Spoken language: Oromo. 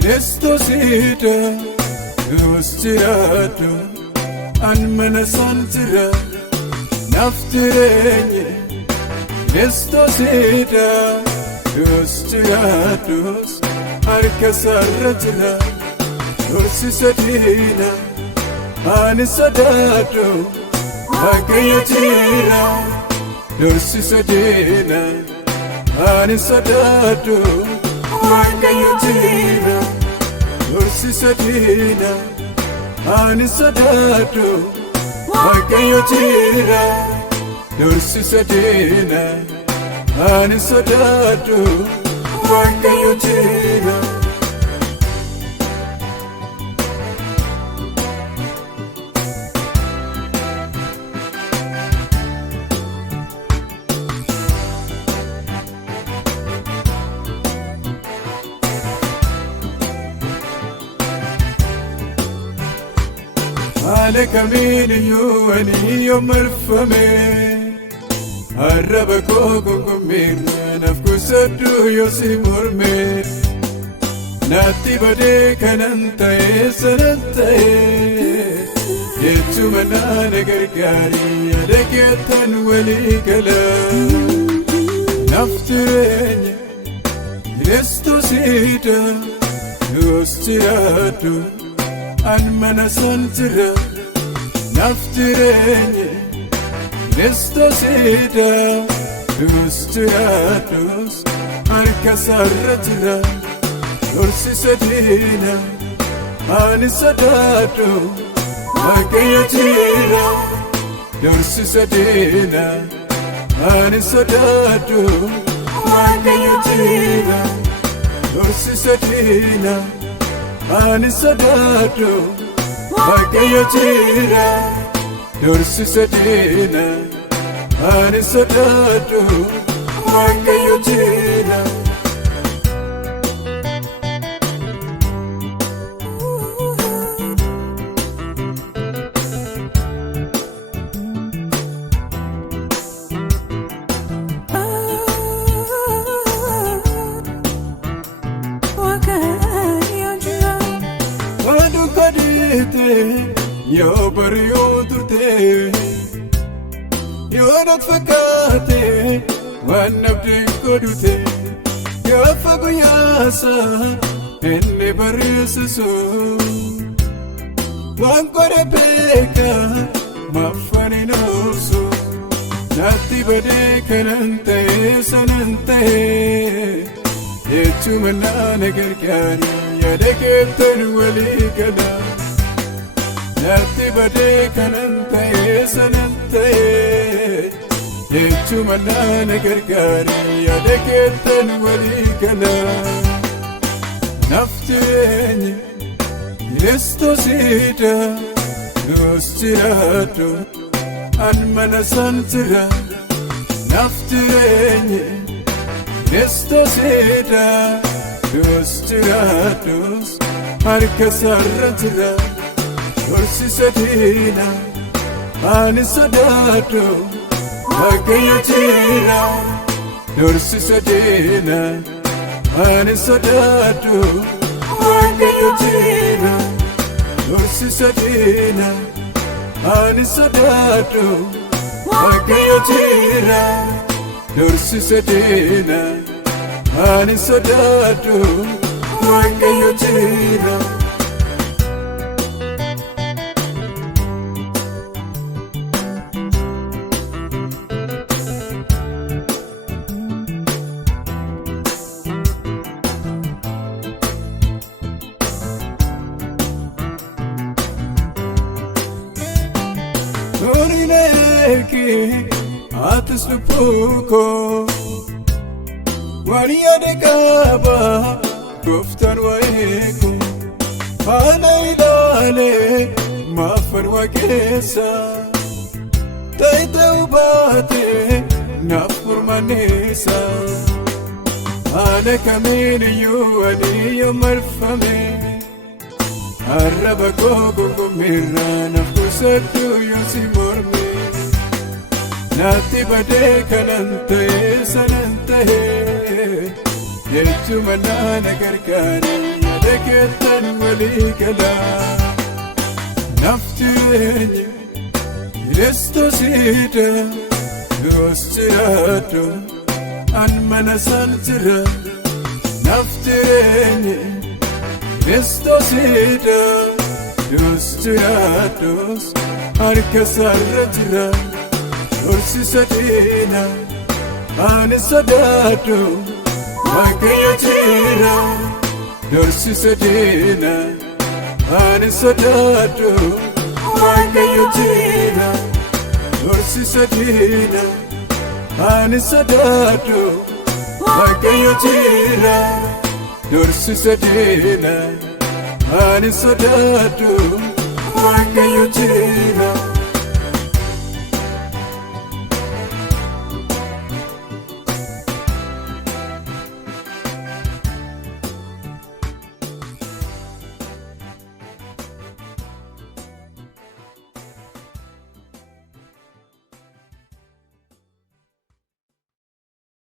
Kiristos Dha Anaaf jiraadhu an mana sanjira Anaaf jireenyi Kiristos Dha Anaaf jiraadhus harka isaarra jira Dorsisa diina ani sodaadhu Waaqayyo jira Dorsisa diina ani sodaadhu Waaqayyo jira Dorsisa diina ani sodaadhu Waaqayyo jira Dorsisa diina ani sodaadhu Waaqayyo jira Haala kamiiniyyuu ani yoo marfame arraba koo gongomeera naaf kuusadhu yoo si morme naatti badee kanan ta'e sanan ta'e jechuma naana gargaari yaada keettan walii gala Anaaf jireenyi Kiristos Dha Anaaf jiraadhu an mana sanjira Anaaf jireenyi Kiristos Dha Anaaf jiraadhus harka isaarra jira Dorsisa diina ani sodaadhu Waaqayyo jira Dorsisa diina ani sodaadhu Waaqayyo jira Dorsisa diina ani sodaadhu Waaqayyo jira Dorsisa diina ani sodaadhu Waaqayyo jira Yoo bariyoo turte yoo naaf fakkaate waan abdiin godhute gaafa guyyaasa inni barreessisu waan godhe beeka maafani noobsu naatti badee kanan ta'e sanan ta'e jechuma naana gargaari yaada keettan walii gala Naatti badee kanan ta'e sanan ta'e jechuma naana gargaari yaada keettan walii gala Anaaf jireenyi Kiristos Dha Anaaf jiraadhu an mana sanjira Anaaf jireenyi Kiristos Dha Anaaf jiraadhus harka isaarra jira Dorsisa diina ani sodaadhu Waaqayyo jira Dorsisa diina ani sodaadhu Waaqayyo jira Dorsisa diina ani sodaadhu Waaqayyo jira Dorsisa diina ani sodaadhu Waaqayyo jira Atis lupuko waniya de kaba goftan waeko Haala ilaale maafan wakeessa Taita ubate naaf furmaneessa Haala kamiiniyyuu ani yoo marfame arraba koo gongomeera naaf kuusadhu yoo si morme Naatti badee kanan ta'e sanan ta'e jechuma naana gargaari yaada keettan walii gala. Anaaf jireenyi Kiristos Dha yoos jiraadhu an mana isaan jira. Anaaf jireenyi Kiristos Dha yoos jiraadhus harka isaarra jira. Dorsisa diina ani sodaadhu Waaqayyo jira. Dorsisa diina ani sodaadhu Waaqayyo jira. Dorsisa diina ani sodaadhu Waaqayyo jira. Dorsisa diina ani sodaadhu Waaqayyo jira.